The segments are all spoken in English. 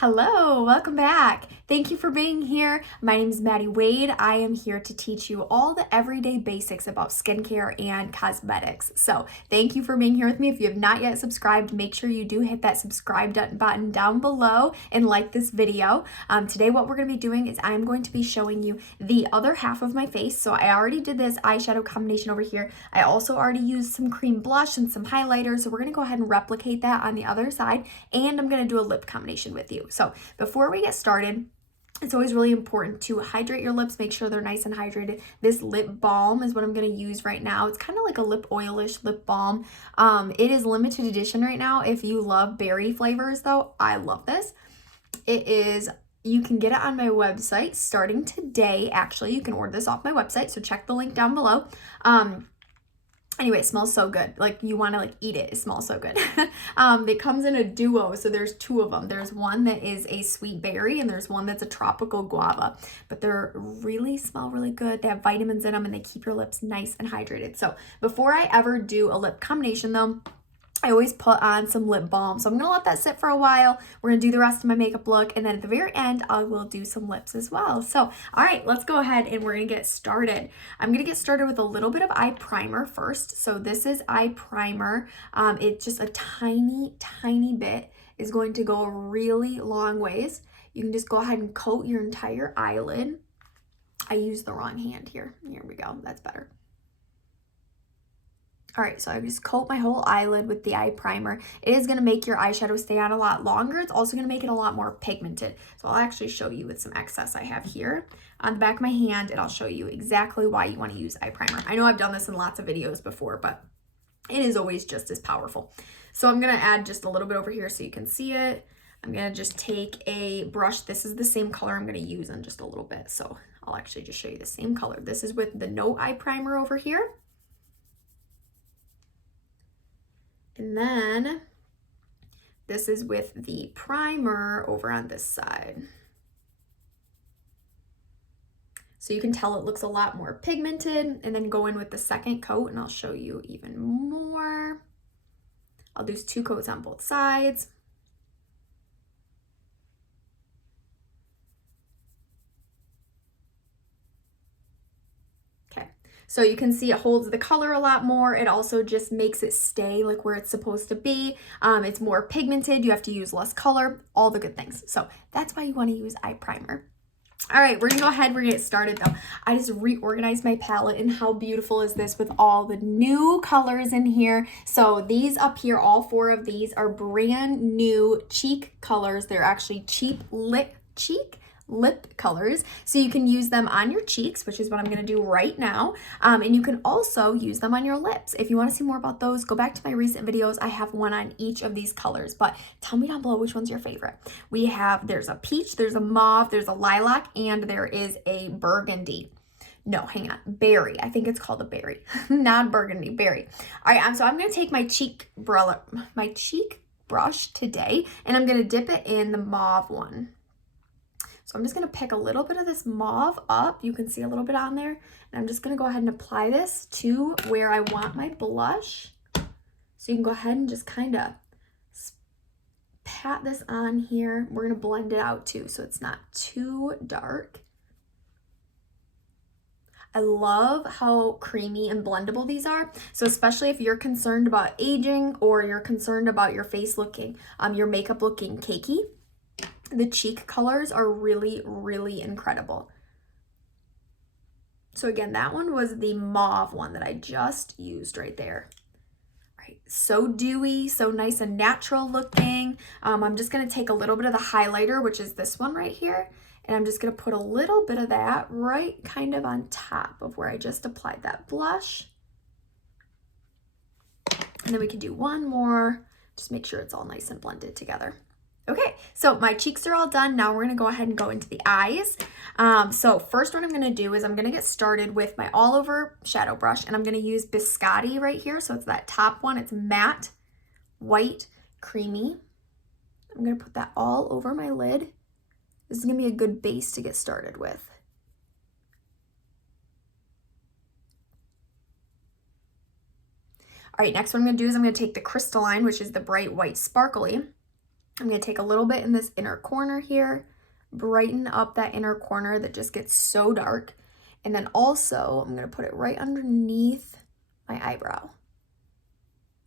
Hello, welcome back. Thank you for being here. My name is Maddie Wade. I am here to teach you all the everyday basics about skincare and cosmetics. So thank you for being here with me. If you have not yet subscribed, make sure you do hit that subscribe button down below and like this video. Today what we're going to be doing is I'm going to be showing you the other half of my face. So I already did this eyeshadow combination over here. I also already used some cream blush and some highlighter. So we're going to go ahead and replicate that on the other side. And I'm going to do a lip combination with you. So before we get started, it's always really important to hydrate your lips, make sure they're nice and hydrated. This lip balm is what I'm going to use right now. It's kind of like a lip oilish lip balm. It is limited edition right now. If you love berry flavors though, I love this. You can get it on my website starting today. Actually, you can order this off my website, so check the link down below. Anyway, it smells so good. Like you want to eat it. It smells so good. It comes in a duo, so there's two of them. There's one that is a sweet berry and there's one that's a tropical guava. But they're smell really good. They have vitamins in them and they keep your lips nice and hydrated. So before I ever do a lip combination though, I always put on some lip balm. So I'm going to let that sit for a while. We're going to do the rest of my makeup look. And then at the very end, I will do some lips as well. So, all right, let's go ahead and we're going to get started. I'm going to get started with a little bit of eye primer first. So this is eye primer. It's just a tiny, tiny bit is going to go a really long ways. You can just go ahead and coat your entire eyelid. I used the wrong hand here. Here we go. That's better. All right, so I just coat my whole eyelid with the eye primer. It is going to make your eyeshadow stay on a lot longer. It's also going to make it a lot more pigmented. So I'll actually show you with some excess I have here on the back of my hand, and I'll show you exactly why you want to use eye primer. I know I've done this in lots of videos before, but it is always just as powerful. So I'm going to add just a little bit over here so you can see it. I'm going to just take a brush. This is the same color I'm going to use in just a little bit. So I'll actually just show you the same color. This is with the No Eye Primer over here. And then this is with the primer over on this side. So you can tell it looks a lot more pigmented, and then go in with the second coat and I'll show you even more. I'll do 2 coats on both sides. So you can see it holds the color a lot more. It also just makes it stay like where it's supposed to be. It's more pigmented. You have to use less color, all the good things. So that's why you want to use eye primer. All right, we're gonna go ahead, we're gonna get started though. I just reorganized my palette, and how beautiful is this with all the new colors in here. So these up here, all 4 of these are brand new cheek colors. They're actually cheek lip colors, so you can use them on your cheeks, which is what I'm going to do right now, and you can also use them on your lips. If you want to see more about those, go back to my recent videos. I have one on each of these colors, but tell me down below which one's your favorite. There's a peach, there's a mauve, there's a lilac, and there is a burgundy. No, hang on, berry. I think it's called a berry, not burgundy, berry. All right, so I'm going to take my cheek brush today, and I'm going to dip it in the mauve one. So I'm just going to pick a little bit of this mauve up. You can see a little bit on there. And I'm just going to go ahead and apply this to where I want my blush. So you can go ahead and just kind of pat this on here. We're going to blend it out too, so it's not too dark. I love how creamy and blendable these are. So especially if you're concerned about aging or you're concerned about your face looking, your makeup looking cakey, the cheek colors are really, really incredible. So again, that one was the mauve one that I just used right there. Right, so dewy, so nice and natural looking. I'm just going to take a little bit of the highlighter, which is this one right here, and I'm just going to put a little bit of that right kind of on top of where I just applied that blush. And then we can do one more, just make sure it's all nice and blended together. Okay, so my cheeks are all done. Now we're going to go ahead and go into the eyes. So first what I'm going to do is I'm going to get started with my all over shadow brush, and I'm going to use Biscotti right here. So it's that top one. It's matte, white, creamy. I'm going to put that all over my lid. This is going to be a good base to get started with. All right, next what I'm going to do is I'm going to take the Crystalline, which is the bright white sparkly. I'm going to take a little bit in this inner corner here, brighten up that inner corner that just gets so dark. And then also, I'm going to put it right underneath my eyebrow.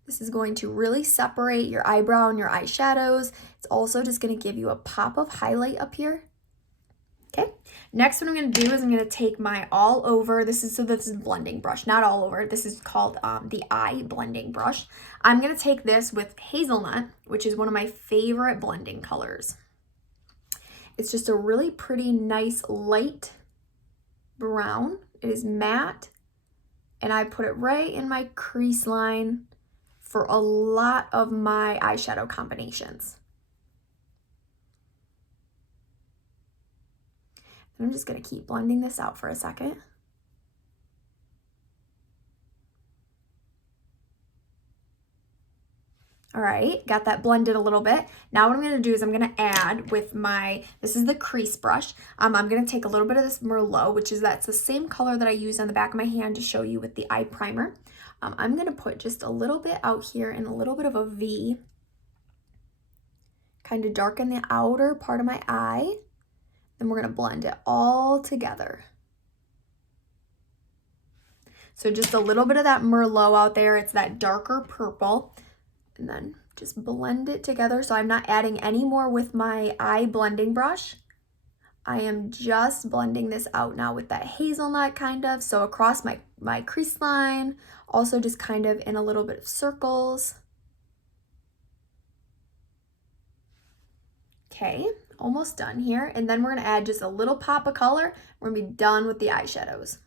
This is going to really separate your eyebrow and your eyeshadows. It's also just going to give you a pop of highlight up here. Okay, next what I'm going to do is I'm going to take my all over, this is blending brush, not all over, this is called the eye blending brush. I'm going to take this with Hazelnut, which is one of my favorite blending colors. It's just a really pretty nice light brown. It is matte, and I put it right in my crease line for a lot of my eyeshadow combinations. I'm just going to keep blending this out for a second. All right, got that blended a little bit. Now what I'm going to do is I'm going to add with my, this is the crease brush. I'm going to take a little bit of this Merlot, that's the same color that I used on the back of my hand to show you with the eye primer. I'm going to put just a little bit out here and a little bit of a V. Kind of darken the outer part of my eye. Then we're going to blend it all together. So just a little bit of that Merlot out there. It's that darker purple. And then just blend it together. So I'm not adding any more with my eye blending brush. I am just blending this out now with that hazelnut kind of. So across my crease line, also just kind of in a little bit of circles. Okay, almost done here. And then we're gonna add just a little pop of color. We're gonna be done with the eyeshadows.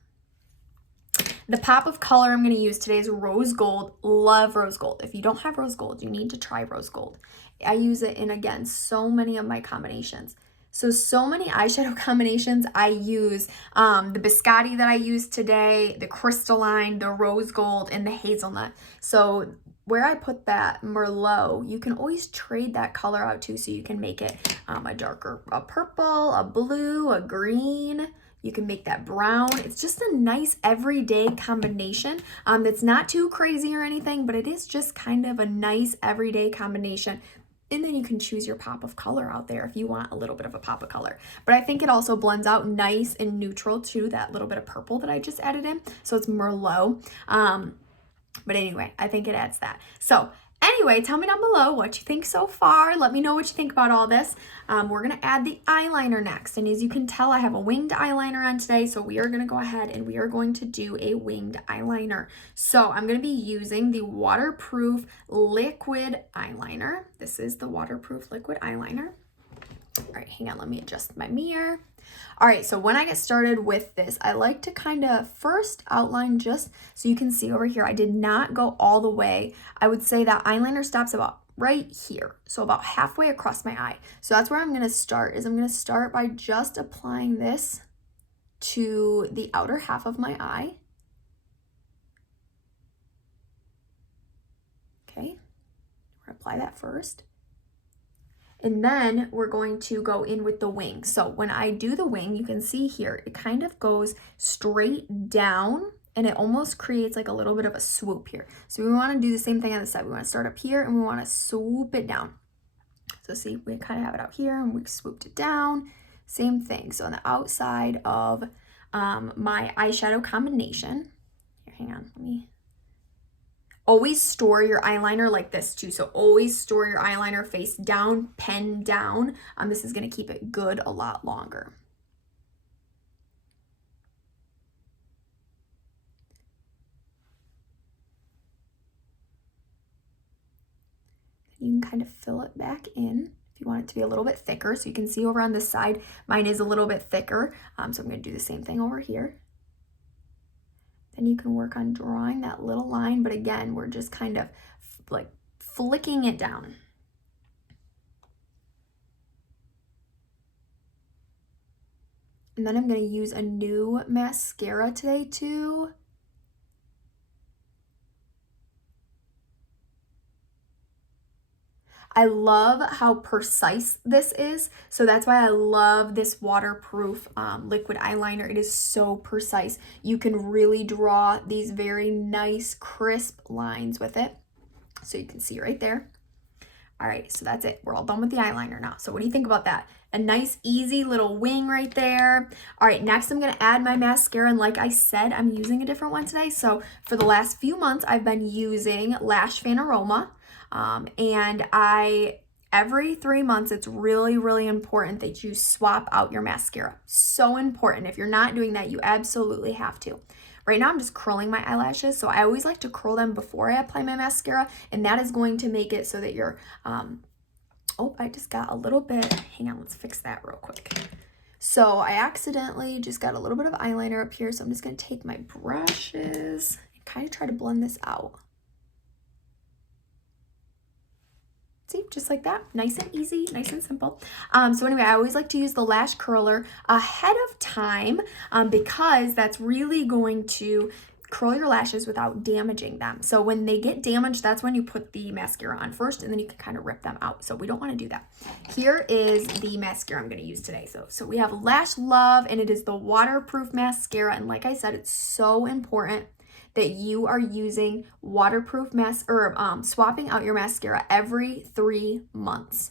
The pop of color I'm going to use today is rose gold. Love rose gold. If you don't have rose gold, you need to try rose gold. I use it in, again, so many of my combinations. So many eyeshadow combinations. I use the Biscotti that I used today, the Crystalline, the rose gold, and the hazelnut. So where I put that Merlot, you can always trade that color out too, so you can make it a darker, a purple, a blue, a green. You can make that brown. It's just a nice everyday combination that's not too crazy or anything, but it is just kind of a nice everyday combination. And then you can choose your pop of color out there if you want a little bit of a pop of color. But I think it also blends out nice and neutral to that little bit of purple that I just added in. So it's Merlot. But anyway, I think it adds that. So anyway, tell me down below what you think so far. Let me know what you think about all this. We're going to add the eyeliner next. And as you can tell, I have a winged eyeliner on today. So we are going to go ahead and we are going to do a winged eyeliner. So I'm going to be using the waterproof liquid eyeliner. This is the waterproof liquid eyeliner. All right, hang on. Let me adjust my mirror. All right, so when I get started with this, I like to kind of first outline just so you can see over here. I did not go all the way. I would say that eyeliner stops about right here, so about halfway across my eye. So that's where I'm going to start, is I'm going to start by just applying this to the outer half of my eye. Okay, we're going to apply that first. And then we're going to go in with the wing. So when I do the wing, you can see here, it kind of goes straight down and it almost creates like a little bit of a swoop here. So we want to do the same thing on the side. We want to start up here and we want to swoop it down. So see, we kind of have it out here and we swooped it down. Same thing. So on the outside of my eyeshadow combination, here, hang on, let me. Always store your eyeliner like this too. So always store your eyeliner face down, pen down. This is going to keep it good a lot longer. You can kind of fill it back in if you want it to be a little bit thicker. So you can see over on this side, mine is a little bit thicker. So I'm going to do the same thing over here. Then you can work on drawing that little line, but again, we're just kind of like flicking it down. And then I'm going to use a new mascara today too. I love how precise this is. So that's why I love this waterproof liquid eyeliner. It is so precise. You can really draw these very nice, crisp lines with it. So you can see right there. All right, so that's it. We're all done with the eyeliner now. So what do you think about that? A nice, easy little wing right there. All right, next I'm gonna add my mascara, and like I said, I'm using a different one today. So for the last few months, I've been using Lash Fan Aroma, and every 3 months, it's really, really important that you swap out your mascara. So important. If you're not doing that, you absolutely have to. Right now, I'm just curling my eyelashes, so I always like to curl them before I apply my mascara, and that is going to make it so that you're, oh, I just got a little bit, hang on, let's fix that real quick. So I accidentally just got a little bit of eyeliner up here, so I'm just going to take my brushes and kind of try to blend this out. See, just like that, nice and easy, nice and simple. So anyway, I always like to use the lash curler ahead of time because that's really going to curl your lashes without damaging them. So when they get damaged, that's when you put the mascara on first, and then you can kind of rip them out. So we don't want to do that. Here is the mascara I'm going to use today. So we have Lash Love, and it is the waterproof mascara. And like I said, it's so important that you are using waterproof swapping out your mascara every 3 months.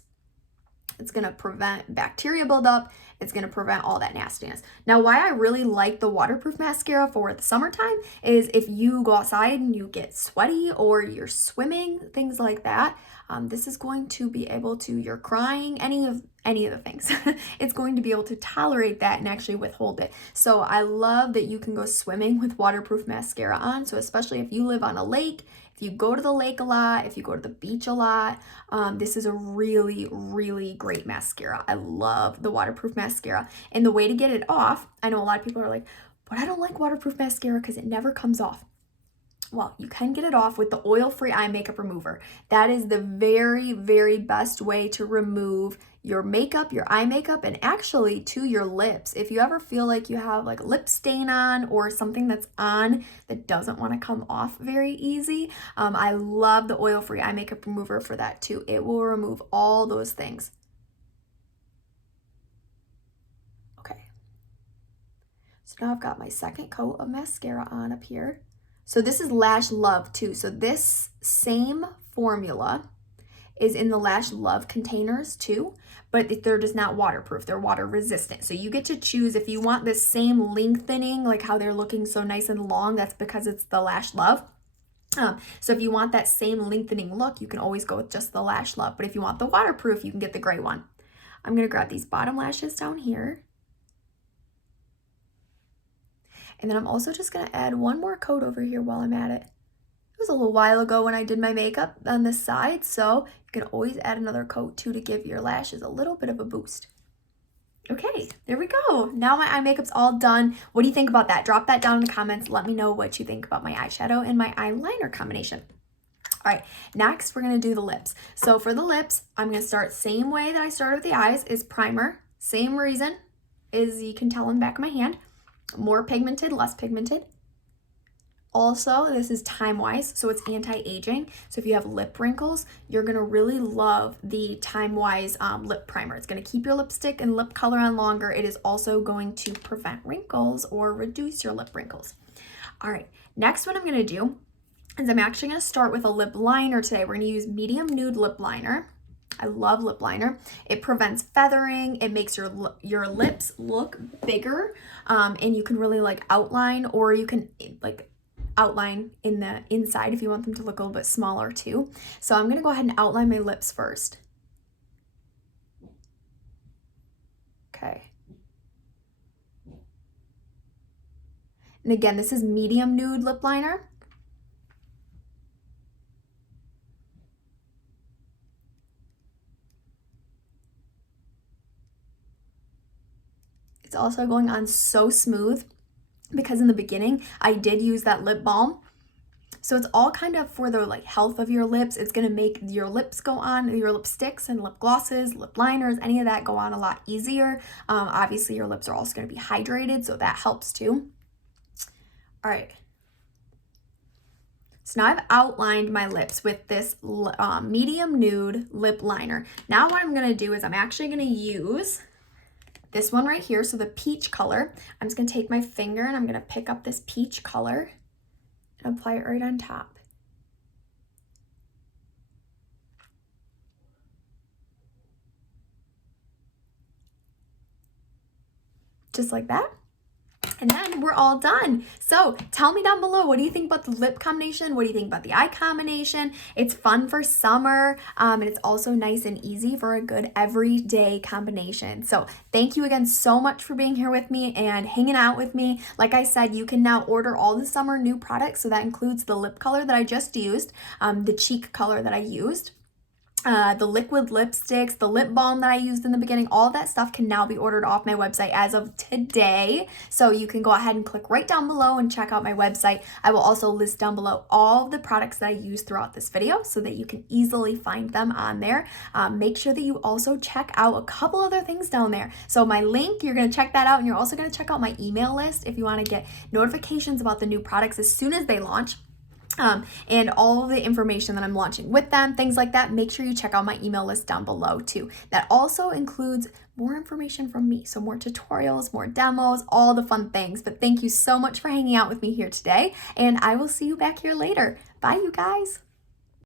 It's going to prevent bacteria buildup. It's going to prevent all that nastiness. Now, why I really like the waterproof mascara for the summertime is if you go outside and you get sweaty or you're swimming, things like that, this is going to be able to, you're crying, any of the things. It's going to be able to tolerate that and actually withhold it. So I love that you can go swimming with waterproof mascara on. So especially if you live on a lake, if you go to the lake a lot, if you go to the beach a lot, this is a really, really great mascara. I love the waterproof mascara. And the way to get it off, I know a lot of people are like, but I don't like waterproof mascara because it never comes off. Well, you can get it off with the oil-free eye makeup remover. That is the very, very best way to remove your makeup, your eye makeup, and actually to your lips. If you ever feel like you have like a lip stain on or something that's on that doesn't want to come off very easy, I love the oil-free eye makeup remover for that too. It will remove all those things. Okay. So now I've got my second coat of mascara on up here. So this is Lash Love too. So this same formula is in the Lash Love containers too, but they're just not waterproof. They're water resistant. So you get to choose if you want the same lengthening, like how they're looking so nice and long, that's because it's the Lash Love. So if you want that same lengthening look, you can always go with just the Lash Love. But if you want the waterproof, you can get the gray one. I'm gonna grab these bottom lashes down here. And then I'm also just going to add one more coat over here while I'm at it. It was a little while ago when I did my makeup on this side, so you can always add another coat too to give your lashes a little bit of a boost. Okay, there we go. Now my eye makeup's all done. What do you think about that? Drop that down in the comments. Let me know what you think about my eyeshadow and my eyeliner combination. All right, next we're going to do the lips. So for the lips, I'm going to start same way that I started with the eyes, is primer. Same reason, as you can tell in the back of my hand. More pigmented, less pigmented. Also, this is time-wise, so it's anti-aging. So if you have lip wrinkles, you're gonna really love the time-wise lip primer. It's gonna keep your lipstick and lip color on longer. It is also going to prevent wrinkles or reduce your lip wrinkles. All right, next what I'm gonna do is I'm actually gonna start with a lip liner today. We're gonna use medium nude lip liner. I love lip liner. It prevents feathering. It makes your lips look bigger, and you can really like outline, or you can like outline in the inside if you want them to look a little bit smaller too. So I'm gonna go ahead and outline my lips first. Okay. And again, this is medium nude lip liner. It's also going on so smooth because in the beginning I did use that lip balm. So it's all kind of for the like health of your lips. It's gonna make your lips go on, your lipsticks and lip glosses, lip liners, any of that go on a lot easier. Obviously your lips are also gonna be hydrated, so that helps too. All right. So now I've outlined my lips with this medium nude lip liner. Now what I'm gonna do is I'm actually gonna use this one right here, so the peach color. I'm just gonna take my finger and I'm gonna pick up this peach color and apply it right on top. just like that. And then we're all done. So tell me down below, what do you think about the lip combination? What do you think about the eye combination? It's fun for summer, and it's also nice and easy for a good everyday combination. So thank you again so much for being here with me and hanging out with me. Like I said, you can now order all the summer new products. So that includes the lip color that I just used, the cheek color that I used, the liquid lipsticks, the lip balm that I used in the beginning, all of that stuff can now be ordered off my website as of today. So you can go ahead and click right down below and check out my website. I will also list down below all of the products that I used throughout this video so that you can easily find them on there. Make sure that you also check out a couple other things down there. So my link, you're going to check that out, and you're also going to check out my email list if you want to get notifications about the new products as soon as they launch. And all the information that I'm launching with them, things like that. Make sure you check out my email list down below too. That also includes more information from me. So more tutorials, more demos, all the fun things. But thank you so much for hanging out with me here today. And I will see you back here later. Bye, you guys.